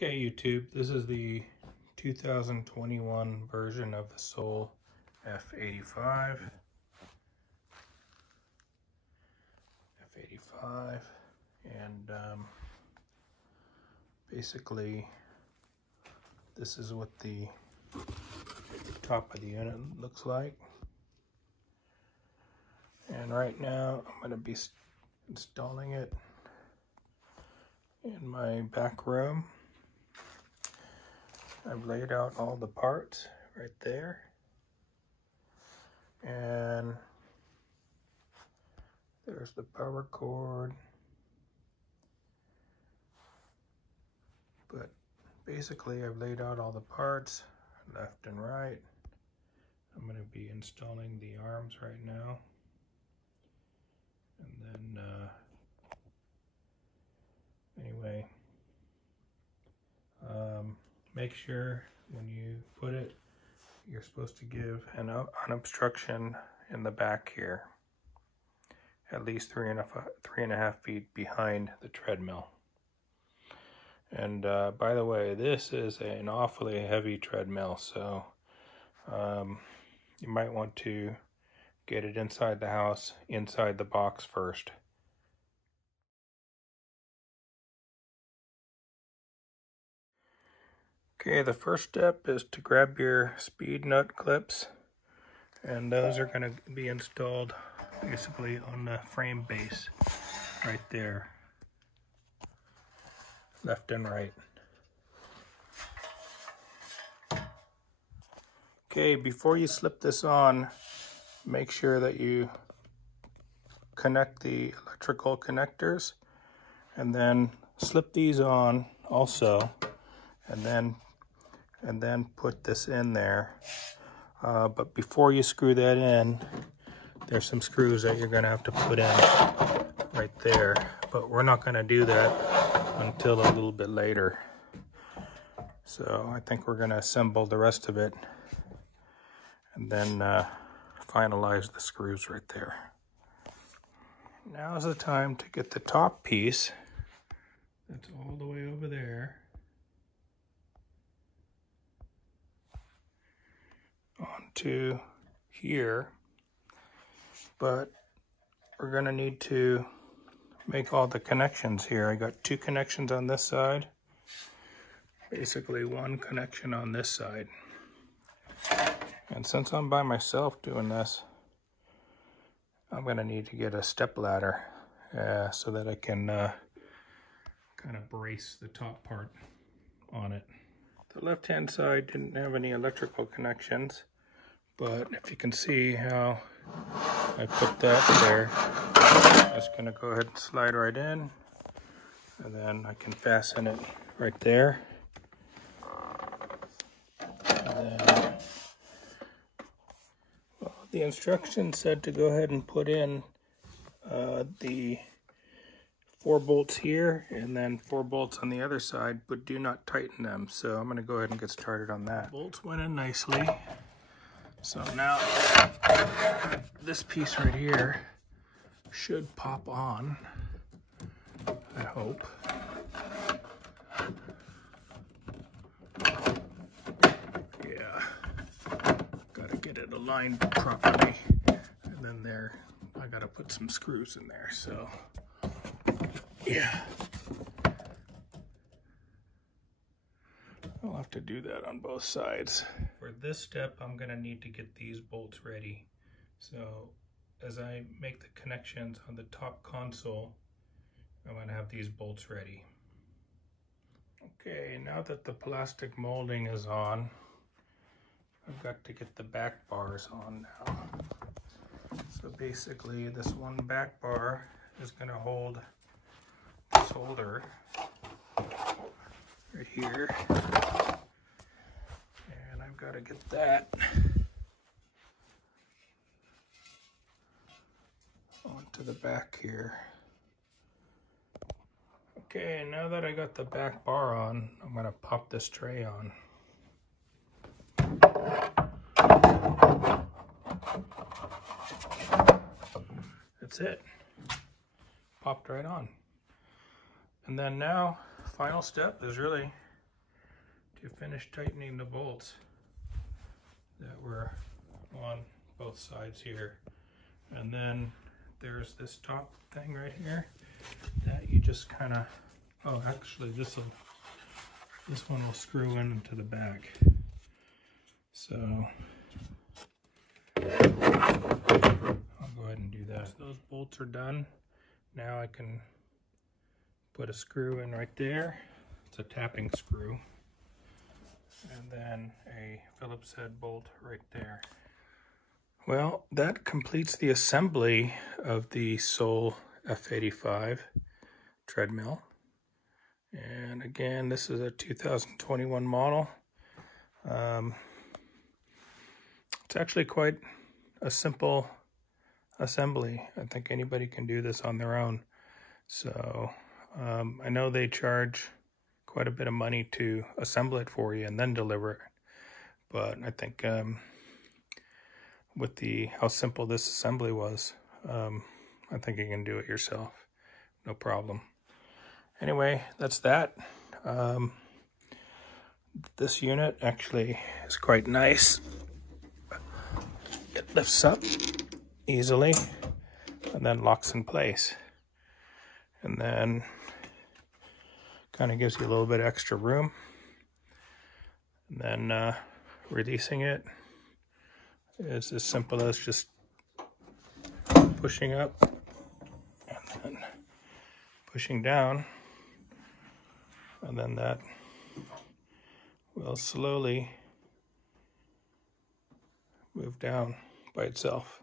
Okay, YouTube, this is the 2021 version of the Sole F85. And basically this is what the top of the unit looks like. And right now I'm going to be installing it in my back room. I've laid out all the parts right there, and there's the power cord. But basically I've laid out all the parts left and right. I'm going to be installing the arms right now, and then anyway, make sure when you put it, you're supposed to give an obstruction in the back here, at least 3.5 feet behind the treadmill. And by the way, this is an awfully heavy treadmill, so you might want to get it inside the house, inside the box first. Okay, the first step is to grab your speed nut clips, and those are going to be installed basically on the frame base right there, left and right. Okay, before you slip this on, make sure that you connect the electrical connectors, and then slip these on also, and then put this in there. But before you screw that in, there's some screws that you're going to have to put in right there, but we're not going to do that until a little bit later. So I think we're going to assemble the rest of it and then finalize the screws right there. Now is the time to get the top piece that's all the way over there onto here, but we're going to need to make all the connections here. I got 2 connections on this side, basically 1 connection on this side. And since I'm by myself doing this, I'm going to need to get a step ladder so that I can kind of brace the top part on it. The left-hand side didn't have any electrical connections, but if you can see how I put that there, I'm just going to go ahead and slide right in, and then I can fasten it right there. And then, well, the instructions said to go ahead and put in the 4 bolts here and then 4 bolts on the other side, but do not tighten them. So I'm going to go ahead and get started on that. Bolts went in nicely. So now this piece right here should pop on, I hope. Yeah, gotta get it aligned properly. And then there, I gotta put some screws in there, so yeah. I'll have to do that on both sides. For this step, I'm going to need to get these bolts ready. So as I make the connections on the top console, I'm going to have these bolts ready. Okay, now that the plastic molding is on, I've got to get the back bars on now. So basically, this one back bar is going to hold this holder right here, and I've got to get that onto the back here. Okay, now that I got the back bar on, I'm going to pop this tray on. That's it. Popped right on. And then now, final step is really to finish tightening the bolts that were on both sides here. And then there's this top thing right here that you just kind of, oh, actually this one will screw into the back. So I'll go ahead and do that. So those bolts are done. Now I can put a screw in right there. It's a tapping screw. And then a Phillips head bolt right there. Well, that completes the assembly of the Sole F85 treadmill. And again, this is a 2021 model. It's actually quite a simple assembly. I think anybody can do this on their own. So I know they charge quite a bit of money to assemble it for you and then deliver it. But I think with how simple this assembly was, I think you can do it yourself, no problem. Anyway, that's that. This unit actually is quite nice. It lifts up easily and then locks in place. And then kind of gives you a little bit extra room. And then releasing it is as simple as just pushing up and then pushing down, and then that will slowly move down by itself.